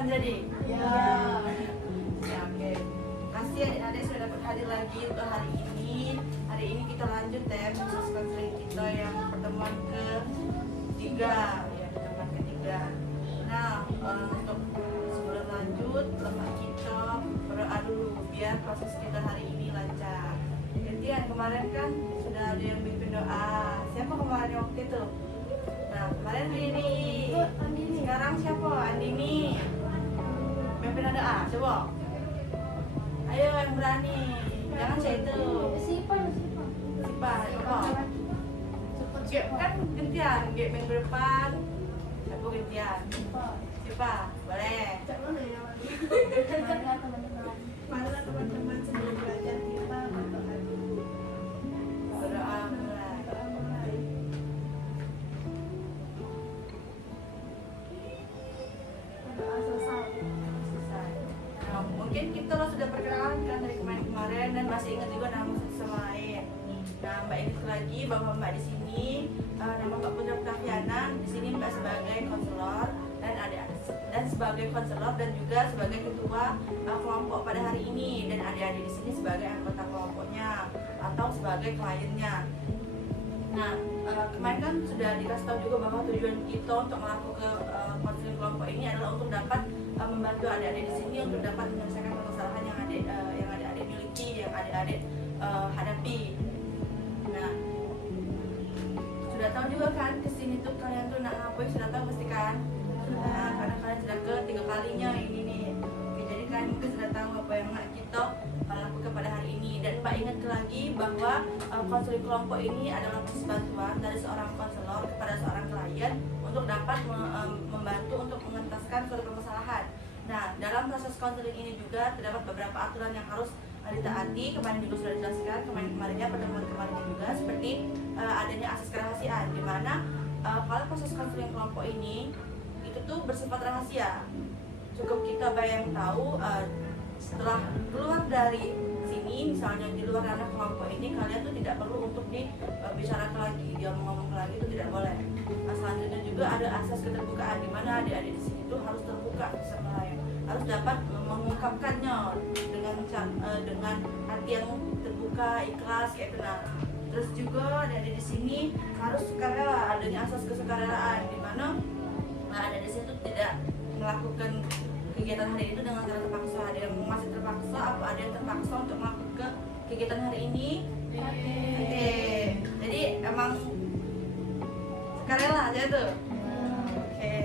kan jadi? Ya. Ya, oke. Kasih adik-adik sudah dapat hadir lagi untuk hari ini. Hari ini kita lanjut proses konseling kita yang pertemuan ketiga, ya pertemuan ketiga. Nah, untuk sebelum lanjut, lepas kita berdoa dulu biar proses kita hari ini lancar. Gantian kemarin kan sudah ada yang bimbing doa. Siapa kemarin waktu itu? Nah, kemarin Riri. Sekarang siapa? Andini. Mimpin doa, coba. Ayo yang berani. Jangan saya itu. Sipa, coba. Gap kan gantian, gap minggu depan. Siapa gantian? Sipa, boleh. Marilah teman-teman sebelum belajar kita berdoa dulu. Berdoa mulai. Berdoa selesai. Selesai. Nah, mungkin kita sudah perkenalan kan dari kemarin dan masih ingat juga nama satu sama lain. Nah, Mbak ingat lagi bahwa Mbak di sini nama Mbak Putri Oktaviana, di sini Mbak sebagai konselor dan sebagai konselor dan juga sebagai ketua kelompok pada hari ini, dan adik-adik di sini sebagai anggota kelompoknya atau sebagai kliennya. Nah, kemarin kan sudah dikasih tahu juga bahwa tujuan kita untuk melakukan konseling kelompok ini adalah untuk dapat membantu adik-adik di sini untuk dapat menyelesaikan permasalahan yang adik-adik miliki, yang adik-adik hadapi. Nah, sudah tahu juga kan kesini tuh kalian tuh nak ngapain, sudah tahu pasti kan? Nah, karena kalian sudah ketiga kalinya ini nih. Oke, jadi kalian mungkin sudah tahu apa yang nak kita lakukan pada hari ini. Dan Mbak ingat lagi bahwa konseling kelompok ini adalah proses bantuan dari seorang konselor kepada seorang klien untuk dapat membantu untuk mengentaskan suatu permasalahan. Nah, dalam proses konseling ini juga terdapat beberapa aturan yang harus ditaati. Kemarin juga sudah dijelaskan kemarinnya pertemuan kemarinnya juga, seperti adanya asas kerahasiaan, di mana kalau proses konseling kelompok ini itu tuh bersifat rahasia. Cukup kita bayang tahu setelah keluar dari sini, misalnya di luar ranah kelompok ini, kalian tuh tidak perlu untuk dibicarakan lagi, dia ngomong lagi itu tidak boleh. Nah, selanjutnya juga ada asas keterbukaan, di mana adik-adik di sini tuh harus terbuka sama lain, harus dapat mengungkapkannya dengan hati yang terbuka, ikhlas kayak itu. Nah, terus juga adik-adik di sini harus sukarela, adanya asas kesukarelaaan, di mana ada di situ tidak melakukan kegiatan hari itu dengan cara terpaksa. Ada yang masih terpaksa, apa ada yang terpaksa untuk melakukan kegiatan hari ini? Oke. Jadi emang sukarela aja tuh. Oke.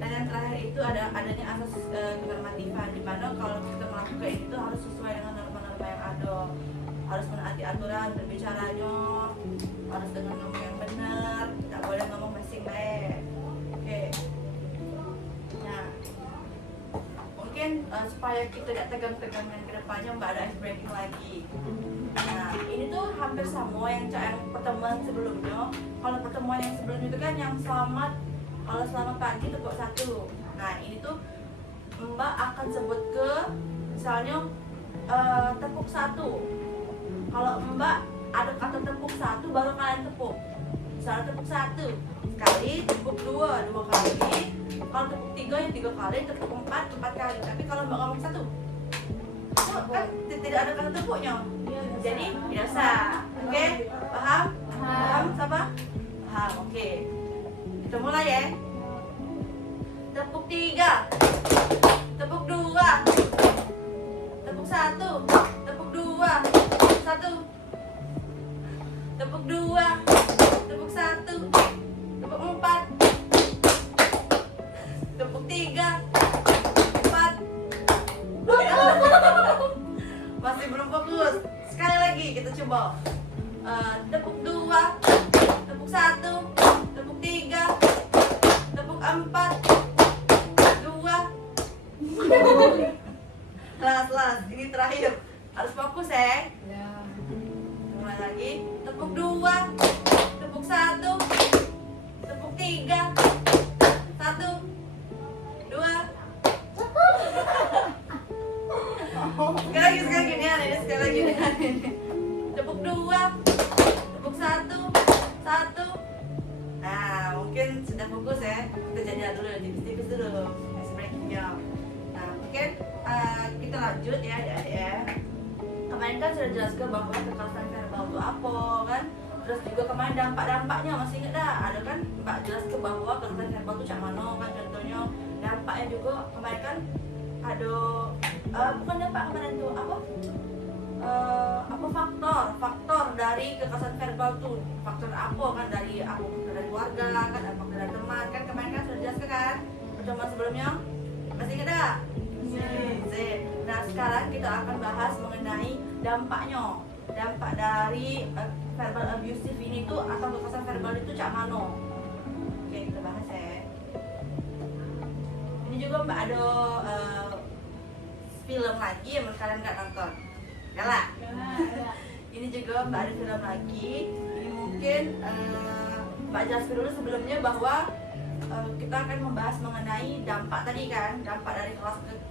Dan yang terakhir itu adanya asas kenormatifan, di mana kalau kita melakukan itu harus sesuai dengan norma-norma yang ada, harus menaati aturan berbicaranya, harus dengan ngomong yang benar, tidak boleh ngomong masing-masing. Oke. Nah, mungkin supaya kita tidak tegang-tegangan ke depannya, Mbak ada ice breaking lagi. Nah, ini tuh hampir sama yang pertemuan sebelumnya. Kalau pertemuan yang sebelumnya itu kan yang kalau selamat pagi tepuk satu. Nah, ini tuh Mbak akan sebut ke misalnya tepuk satu. Kalau Mbak ada kata tepuk satu, baru kalian tepuk. Misalnya tepuk satu sekali, tepuk dua kali. Kalau tepuk tiga yang tiga kali, tepuk empat kali. Tapi kalau Mbak ngomong satu, kan tidak ada kata tepuknya. Jadi biasa. Oke? Paham? Paham siapa? Paham. Oke. Kita mulai ya. Tepuk tiga, tepuk dua, tepuk satu, tepuk dua, satu, tepuk dua, tepuk satu, tepuk empat, tepuk tiga, empat. Masih belum fokus. Sekali lagi kita coba. Tepuk dua, tepuk satu, tepuk tiga, kemarin kan sudah jelaskan bahwa kekerasan verbal itu apa kan. Terus juga kemarin dampak-dampaknya masih ingat dah? Ada kan Mbak jelaskan bahwa kekerasan verbal itu cak mana kan contohnya. Dampaknya juga kemarin kan ada bukan dampak kemarin tuh apa faktor dari kekerasan verbal tuh, faktor apa kan, dari keluarga kan, faktor dari teman kan, kemarin kan sudah jelaskan kan pertemuan sebelumnya, masih ingat dah? Sip. Nah sekarang kita akan bahas mengenai dampak dari verbal abusive ini tuh atau kekerasan verbal itu cak mano. Oke, kita bahas ya. Ini juga Mbak ada film lagi yang kalian nggak nonton. Kalah. Ini juga Mbak ada film lagi. Ini mungkin Mbak jelaskan dulu sebelumnya bahwa kita akan membahas mengenai dampak tadi kan, dampak dari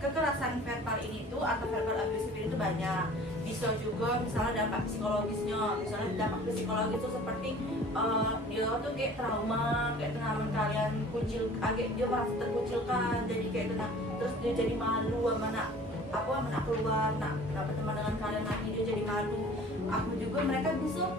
kekerasan verbal ini tuh atau verbal abusive ini tuh banyak. Bisa juga misalnya dampak psikologisnya, misalnya dampak psikologis itu seperti dia tuh kayak trauma, kayak teman kalian dia merasa terkucilkan, jadi kayak terus dia jadi malu sama nak keluar, nak berteman dengan kalian lagi, dia jadi malu. Aku juga mereka bisa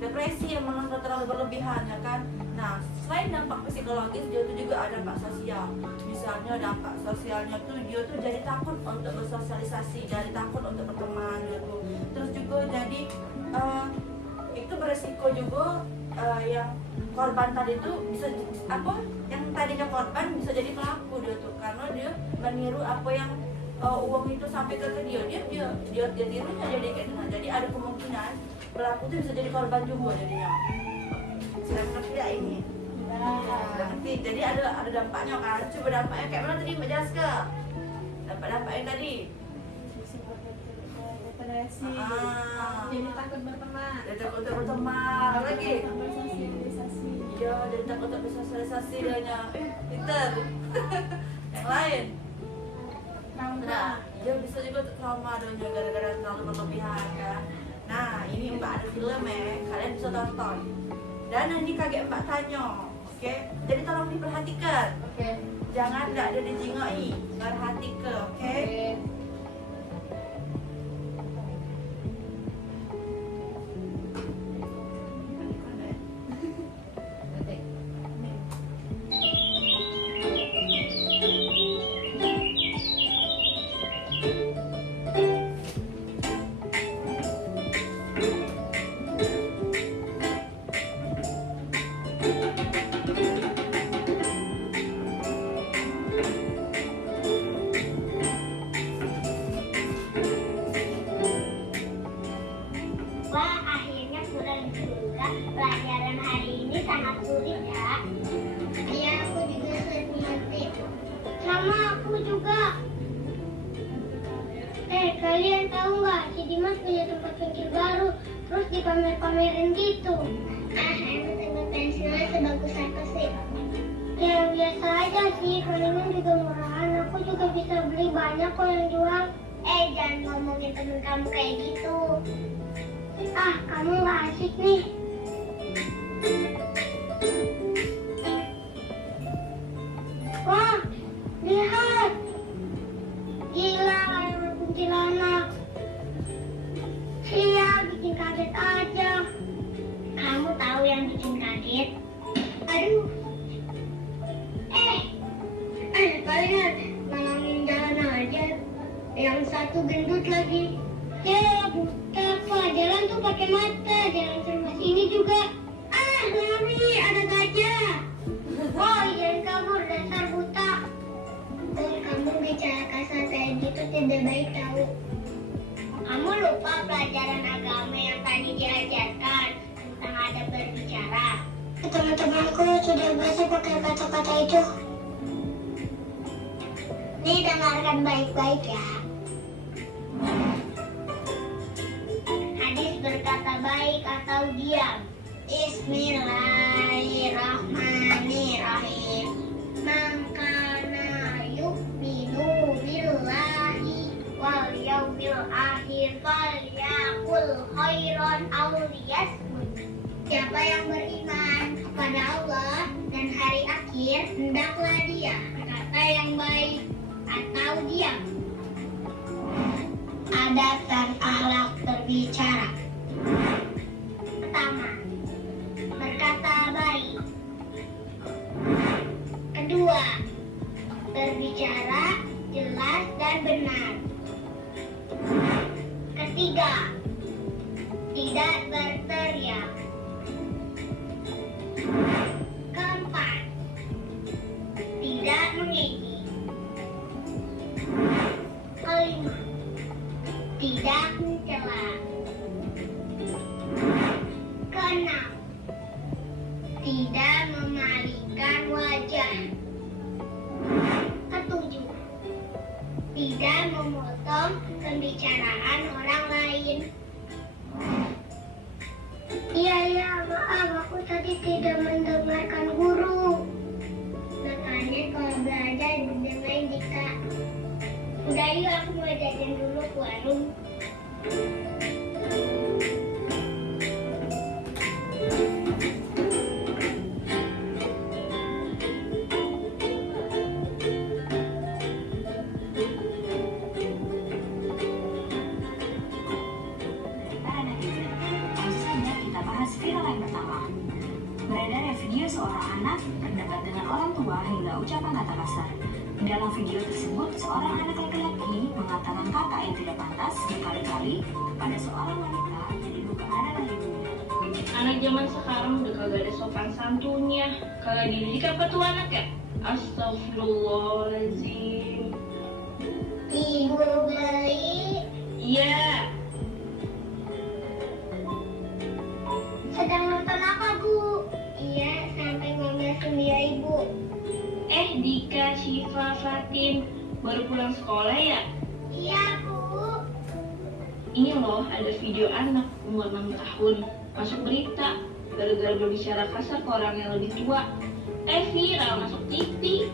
depresi yang memang terlalu berlebihan ya kan. Nah selain dampak psikologis, dia tuh juga ada dampak sosial. Misalnya dampak sosialnya tuh dia tuh jadi takut untuk bersosialisasi, jadi takut untuk berteman gitu. Terus juga jadi itu beresiko juga yang korban tadi tuh bisa yang tadinya korban bisa jadi pelaku dia tuh, karena dia meniru apa yang uang itu sampai ke dia tirunya jadi kayak gitu. Jadi ada kemungkinan pelaku itu bisa jadi korban juga jadinya. Sudah ngerti ya ini? Sudah ngerti. Jadi ada dampaknya kan. Coba dampaknya kayak mana tadi Mbak Jaska? Dampak-dampaknya tadi. Depresi. Jadi takut berteman. Jadi takut untuk berteman. Apa lagi? Bersosialisasi. Iya, jadi takut untuk bersosialisasi dia. Pinter. Yang lain. Nah, dia bisa juga trauma doanya gara-gara terlalu berlebihan kan. Nah, ini Mbak ada film ya, kalian bisa tonton. Dan ini kaget Mbak tanya, oke? Jadi tolong diperhatikan. Oke. Jangan nggak ada dijingai, perhatikan, oke? Wah, akhirnya pulang juga. Pelajaran hari ini sangat sulit ya. Iya, aku juga sulit mengerti. Sama aku juga. Kalian tahu nggak? Si Dimas punya tempat pensil baru. Terus dipamer-pamerin gitu. Emang tempat pensilnya sebagus apa sih? Ya biasa aja sih. Palingan juga murahan. Aku juga bisa beli banyak kok yang jual. Jangan ngomongin temen kamu kayak gitu. Kamu nggak asik nih. Wah, lihat. Gila, emang kuntilanak. Iya, bikin kaget aja. Kamu tahu yang bikin kaget? Aduh. Kalian ngalangin jalan aja. Yang satu gendut lagi. Ya, buta apa? Jalan tuh pakai mata, jalan sama sini juga. Lari, ada gajah. Oh, jangan kabur, dasar buta. Kamu bicara kasar kayak gitu tidak baik tahu. Kamu lupa pelajaran agama yang tadi diajarkan tentang adab berbicara. Teman-temanku sudah biasa pakai kata-kata itu. Nih, dengarkan baik-baik ya. Hadis berkata baik atau diam. Bismillahirrahmanirrahim. Man kana yu'minu billahi wal yaumil akhir falyaqul khairan aw liyasmut. Siapa yang beriman kepada Allah dan hari akhir, hendaklah dia berkata yang baik atau diam. Adab dan akhlak berbicara. Pertama, berkata baik. Kedua, berbicara jelas dan benar. Ketiga, tidak berteriak. Keempat, tidak mengejek. Kelima, tidak mencela. Keenam, tidak memalingkan wajah. Ketujuh, tidak memotong pembicaraan orang lain. Iya, maaf, aku tadi tidak mendengarkan guru. Makanya kalau belajar dengerin Dika. Udah yuk, aku mau jajan dulu ke warung. Para netizen, langsung saja kita bahas viral yang pertama. Beredarnya video seorang anak berdebat dengan orang tua hingga ucapan kata kasar. Dalam video tersebut, seorang anak laki-laki mengatakan kata yang tidak pantas berkali-kali pada seorang wanita yang diduga adalah ibunya. Anak zaman sekarang udah kagak ada sopan santunnya. Kagak dididik apa tuh anak ya? Astagfirullahaladzim. Ibu beli Iya, sedang nonton apa, Bu? Iya, sampai 15.000. Dika, Syifa, Fatin baru pulang sekolah ya? Iya, Bu. Ini loh ada video anak umur 6 tahun masuk berita gara-gara berbicara kasar ke orang yang lebih tua. Viral masuk TV.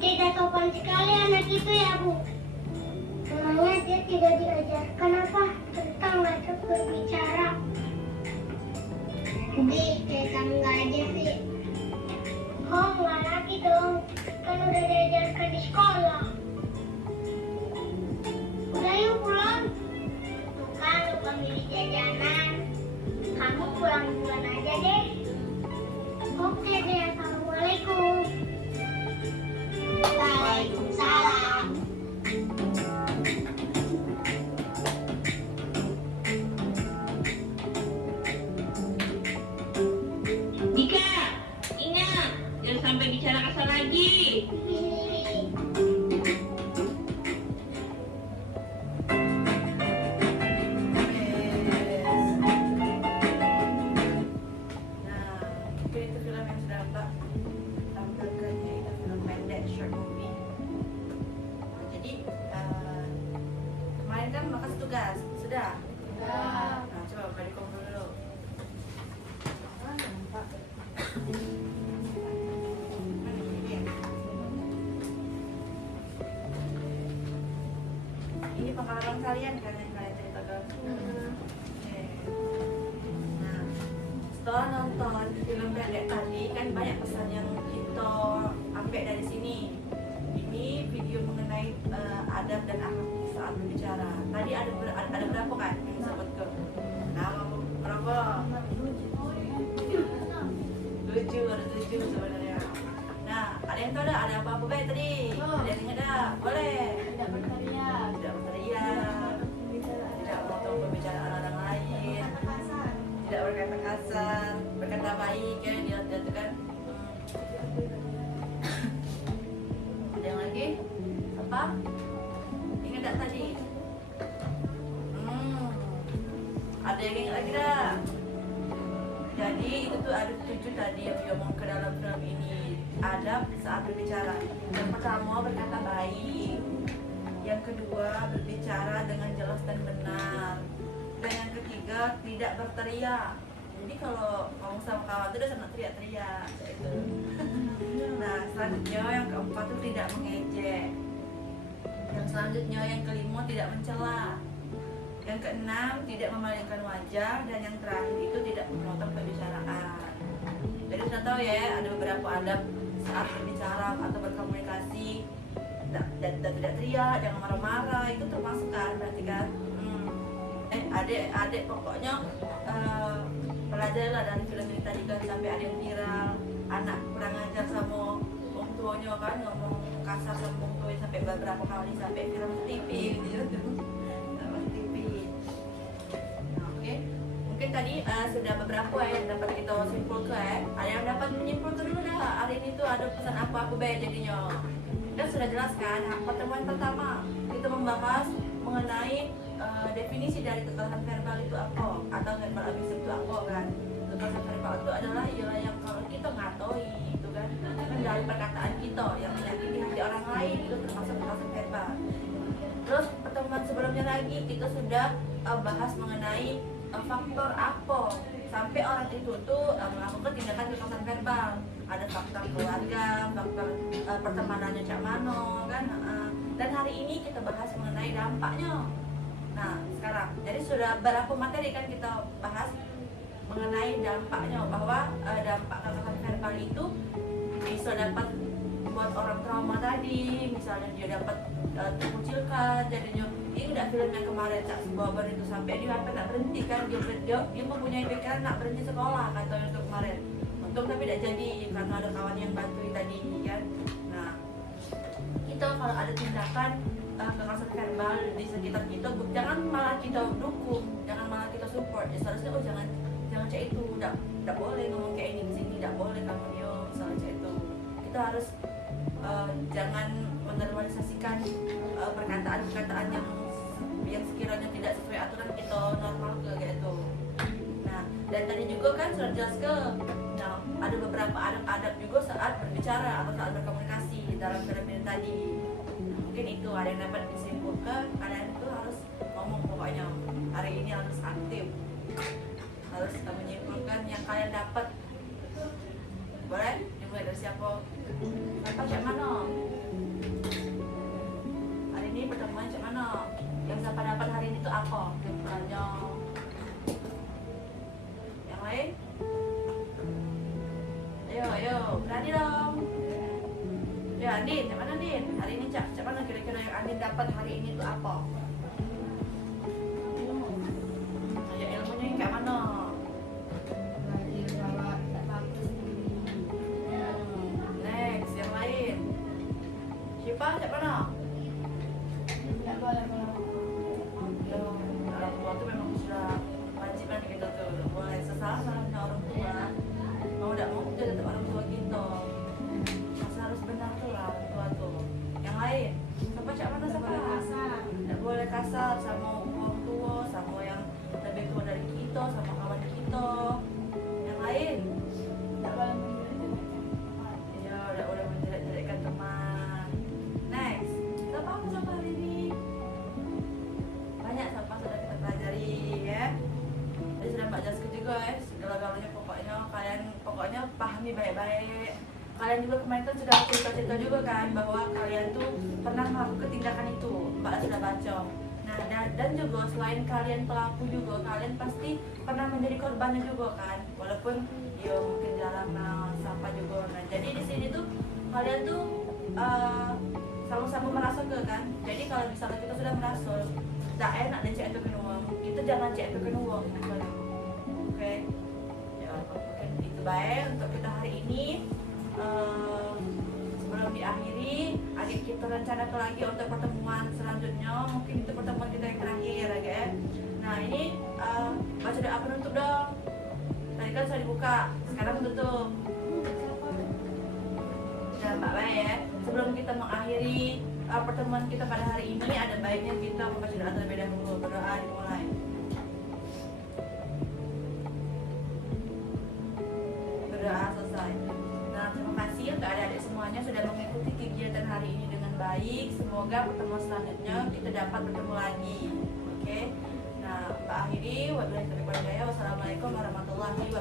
Tidak sopan sekali anak itu ya, Bu. Memangnya dia tidak diajarkan apa tentang lajak berbicara? Di, kayak kamu nggak aja sih. Oh, nggak lagi dong. Kan udah diajarkan di sekolah. Udah yuk pulang. Bukan, lupa milih jajanan. Kamu pulang duluan aja deh. Oke deh, Assalamualaikum. Waalaikumsalam. Dika, ingat jangan sampai bicara kasar lagi. Nah, mungkin itu film yang sudah Mbak tampilkan, yaitu film pendek short movie. Nah, jadi kemarin kan makan tugas, sudah? Nah, coba balik kumpul dulu. Ini pengalaman kalian kan yang kalian ceritakan. Oke. Nah, setelah nonton film pendek tadi kan banyak pesan yang kita ambil dari sini. Ini video mengenai adab dan akhlak saat berbicara. Tadi ada berapa kan yang disebut ke? Nama berapa? 7, ada 7 sebenarnya. Nah, ada yang tahu dah ada apa-apa baik tadi? Ada yang ingat dah? Boleh. Tidak berteriak. Tidak berteriak, tidak memotong pembicaraan orang lain, Kasar. tidak berkata kasar, berkata baik ya dia itu kan. Ada yang lagi? Apa? Ingat tak tadi? Ada yang ingat lagi dah? Jadi itu tuh ada 7 tadi yang diomong ke dalam film ini. Adab saat berbicara. Yang pertama berkata baik. Yang kedua berbicara dengan jelas dan benar. Dan yang ketiga tidak berteriak. Jadi kalau ngomong sama kawan itu udah sama teriak-teriak gitu. Nah selanjutnya yang keempat itu tidak mengejek. Yang selanjutnya yang kelima tidak mencela. Yang keenam tidak memalingkan wajah. Dan yang terakhir itu tidak memotong pembicaraan. Jadi sudah tahu ya ada beberapa adab saat berbicara atau berkomunikasi. Dan tidak teriak, jangan marah-marah, itu termasuk kan berarti kan. adik pokoknya pelajarilah dari film ini tadi kan, sampai ada yang viral anak kurang ajar sama orang tuanya kan, ngomong kasar sama orang tuanya sampai beberapa kali sampai viral TV gitu. TV. Nah, oke. Mungkin tadi sudah beberapa yang dapat kita simpulkan. Ada yang dapat menyimpulkan dulu dah. Hari ini tuh ada pesan apa aku bayar jadinya. Kita sudah jelaskan. Pertemuan pertama kita membahas mengenai definisi dari kekerasan verbal itu apa, atau verbal abuse itu apa kan. Kekerasan verbal itu adalah ialah yang kalau kita ngatoi itu kan dari perkataan kita yang menyakiti hati orang lain, itu termasuk kekerasan verbal. Terus pertemuan sebelumnya lagi kita sudah bahas mengenai faktor apa sampai orang itu tuh melakukan tindakan kekerasan verbal. Ada faktor keluarga, faktor pertemanannya cak mano kan. Dan hari ini kita bahas mengenai dampaknya. Nah sekarang, jadi sudah berapa materi kan kita bahas mengenai dampaknya, bahwa dampak kekerasan verbal itu bisa dapat buat orang trauma tadi, misalnya dia dapat terkucilkan, jadinya ini udah film yang kemarin Cak Subober itu sampai dia sampai nak berhenti kan, dia mempunyai pikiran nak berhenti sekolah katanya untuk kemarin, untung tapi tidak jadi karena ada kawan yang bantu tadi kan. Nah kita kalau ada tindakan kekerasan verbal di sekitar kita, jangan malah kita dukung, jangan malah kita support. Ya seharusnya jangan cek itu, tidak boleh ngomong kayak ini di sini, tidak boleh kamu dia misalnya cek itu. Kita harus jangan menormalisasikan perkataan-perkataan yang sekiranya tidak sesuai aturan kita normal ke kayak itu. Nah dan tadi juga kan sudah jelas ke, nah ada beberapa adab-adab juga saat berbicara atau saat berkomunikasi dalam film ini tadi. Mungkin itu ada yang dapat disimpulkan, kalian itu harus ngomong pokoknya hari ini harus aktif, harus menyimpulkan yang kalian dapat. Boleh dimulai dari siapa? Cak mana? Hari ini pertemuan cak mana? Yang siapa dapat hari ini tuh apa? Tanya. Yang lain? Ayo, berani dong. Ya, Andin, cak mana Andin? Hari ini cak mana kira-kira yang Andin dapat hari ini tuh apa? Ayo ilmunya yang kayak mana? Next, yang lain. Siapa cak mana? Ya, orang tua tuh memang sudah wajib kan kita tuh mulai sesama orang tua. Mau tidak mau kita tetap orang tua kita. Harus benar tuh lah orang tua tuh. Yang lain, siapa cak mana siapa? Tidak boleh kasar sama orang tua, sama yang lebih tua dari kita, sama kawan kita. Yang lain, tidak boleh iya, tidak boleh menjelek-jelekkan teman. Next, siapa hari ini? Banyak siapa sudah kita pelajari ya. Jadi sudah Mbak jelaskan juga ya, segala-galanya pokoknya kalian pahami baik-baik. Kalian juga kemarin tuh sudah cerita-cerita juga kan bahwa kalian tuh pernah melakukan tindakan itu, Mbak sudah baca. Nah dan juga selain kalian pelaku juga, kalian pasti pernah menjadi korbannya juga kan, walaupun ya mungkin dalam sampah juga. Nah jadi di sini tuh kalian tuh sama-sama merasa ke kan. Jadi kalau misalnya kita sudah merasa tak enak dan cek itu kena uang, kita jangan cek itu kena uang. Oke. Ya mungkin itu baik untuk kita hari ini. Sebelum diakhiri, adik kita rencanakan lagi untuk pertemuan selanjutnya. Mungkin itu pertemuan kita yang terakhir ya. Nah ini baca doa penutup dong. Tadi kan sudah dibuka, sekarang tutup. Dan Mbak Bay ya, sebelum kita mengakhiri pertemuan kita pada hari ini, ada baiknya kita membaca doa terlebih dahulu. Berdoa dimulai. Berdoa selesai. Nah, terima kasih untuk adik-adik semuanya sudah mengikuti kegiatan hari ini dengan baik. Semoga pertemuan selanjutnya kita dapat bertemu lagi. Oke. Nah, Mbak akhiri, wabillahi taufiq wal hidayah. Wassalamualaikum warahmatullahi wabarakatuh.